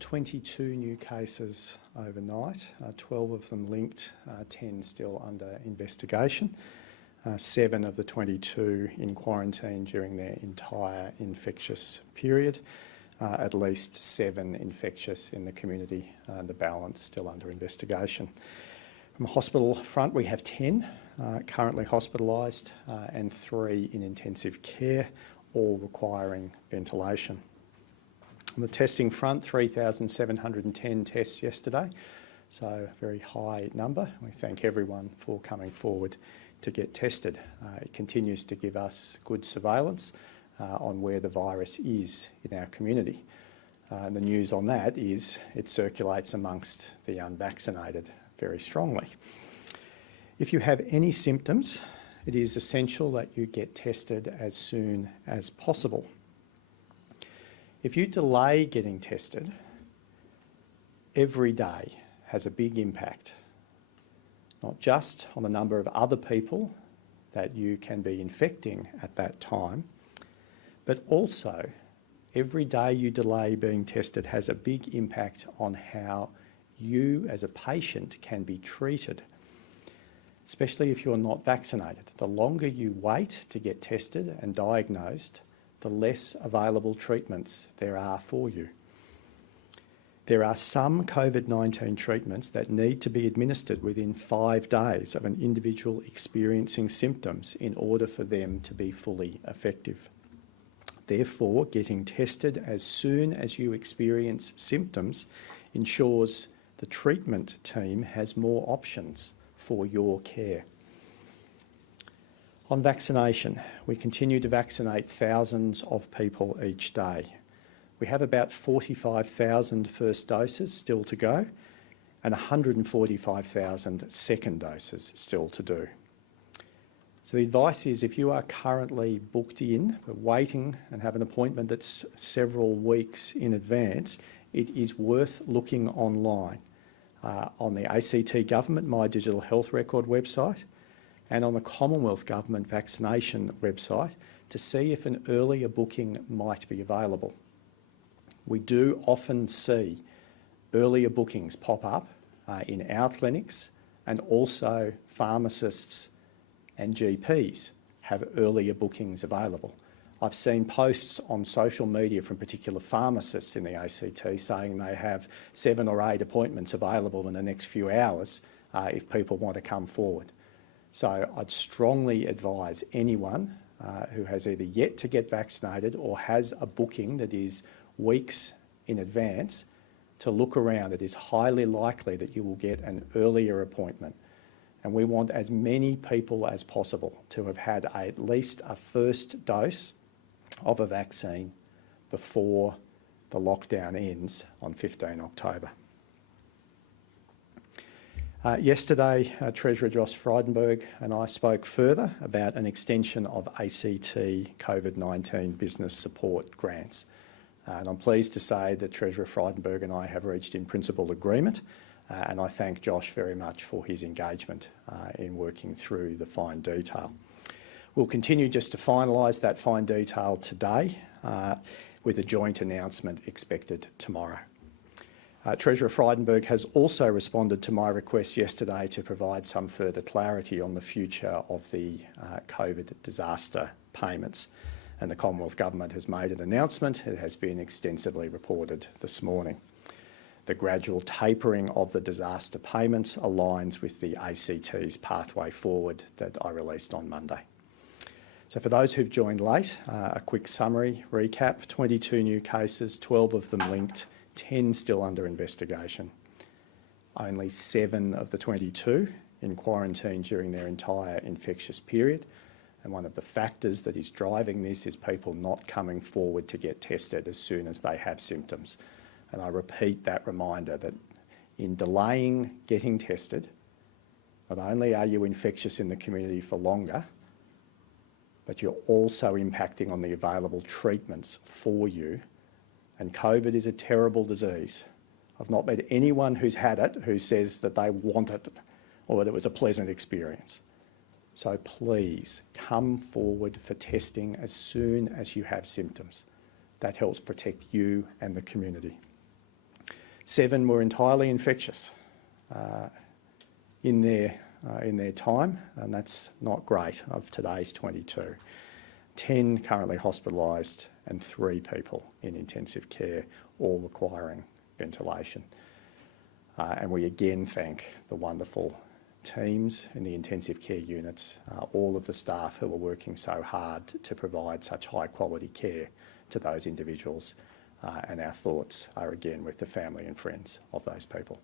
22 new cases overnight, 12 of them linked, 10 still under investigation. 7 of the 22 in quarantine during their entire infectious period. At least 7 infectious in the community, the balance still under investigation. From a hospital front, we have 10 currently hospitalised and 3 in intensive care, all requiring ventilation. On the testing front, 3,710 tests yesterday, so a very high number. We thank everyone for coming forward to get tested. It continues to give us good surveillance on where the virus is in our community. And the news on that is it circulates amongst the unvaccinated very strongly. If you have any symptoms, it is essential that you get tested as soon as possible. If you delay getting tested, every day has a big impact, not just on the number of other people that you can be infecting at that time, but also every day you delay being tested has a big impact on how you as a patient can be treated, especially if you're not vaccinated. The longer you wait to get tested and diagnosed, the less available treatments there are for you. There are some COVID-19 treatments that need to be administered within 5 days of an individual experiencing symptoms in order for them to be fully effective. Therefore, getting tested as soon as you experience symptoms ensures the treatment team has more options for your care. On vaccination, we continue to vaccinate thousands of people each day. We have about 45,000 first doses still to go and 145,000 second doses still to do. So the advice is, if you are currently booked in, but waiting and have an appointment that's several weeks in advance, it is worth looking online on the ACT Government My Digital Health Record website and on the Commonwealth Government Vaccination website to see if an earlier booking might be available. We do often see earlier bookings pop up in our clinics, and also pharmacists and GPs have earlier bookings available. I've seen posts on social media from particular pharmacists in the ACT saying they have 7 or 8 appointments available in the next few hours if people want to come forward. So I'd strongly advise anyone who has either yet to get vaccinated or has a booking that is weeks in advance to look around. It is highly likely that you will get an earlier appointment. And we want as many people as possible to have had at least a first dose of a vaccine before the lockdown ends on 15 October. Yesterday, Treasurer Josh Frydenberg and I spoke further about an extension of ACT COVID-19 business support grants. And I'm pleased to say that Treasurer Frydenberg and I have reached in principle agreement, and I thank Josh very much for his engagement in working through the fine detail. We'll continue just to finalise that fine detail today with a joint announcement expected tomorrow. Treasurer Frydenberg has also responded to my request yesterday to provide some further clarity on the future of the COVID disaster payments. And the Commonwealth Government has made an announcement. It has been extensively reported this morning. The gradual tapering of the disaster payments aligns with the ACT's pathway forward that I released on Monday. So for those who've joined late, a quick summary, recap: 22 new cases, 12 of them linked, 10 still under investigation. Only 7 of the 22 in quarantine during their entire infectious period. And one of the factors that is driving this is people not coming forward to get tested as soon as they have symptoms. And I repeat that reminder that in delaying getting tested, not only are you infectious in the community for longer, but you're also impacting on the available treatments for you. And COVID is a terrible disease. I've not met anyone who's had it who says that they want it or that it was a pleasant experience. So please come forward for testing as soon as you have symptoms. That helps protect you and the community. 7 were entirely infectious in their time, and that's not great, of today's 22. 10 currently hospitalised and 3 people in intensive care, all requiring ventilation. And we again thank the wonderful teams in the intensive care units, all of the staff who are working so hard to provide such high quality care to those individuals, and our thoughts are again with the family and friends of those people.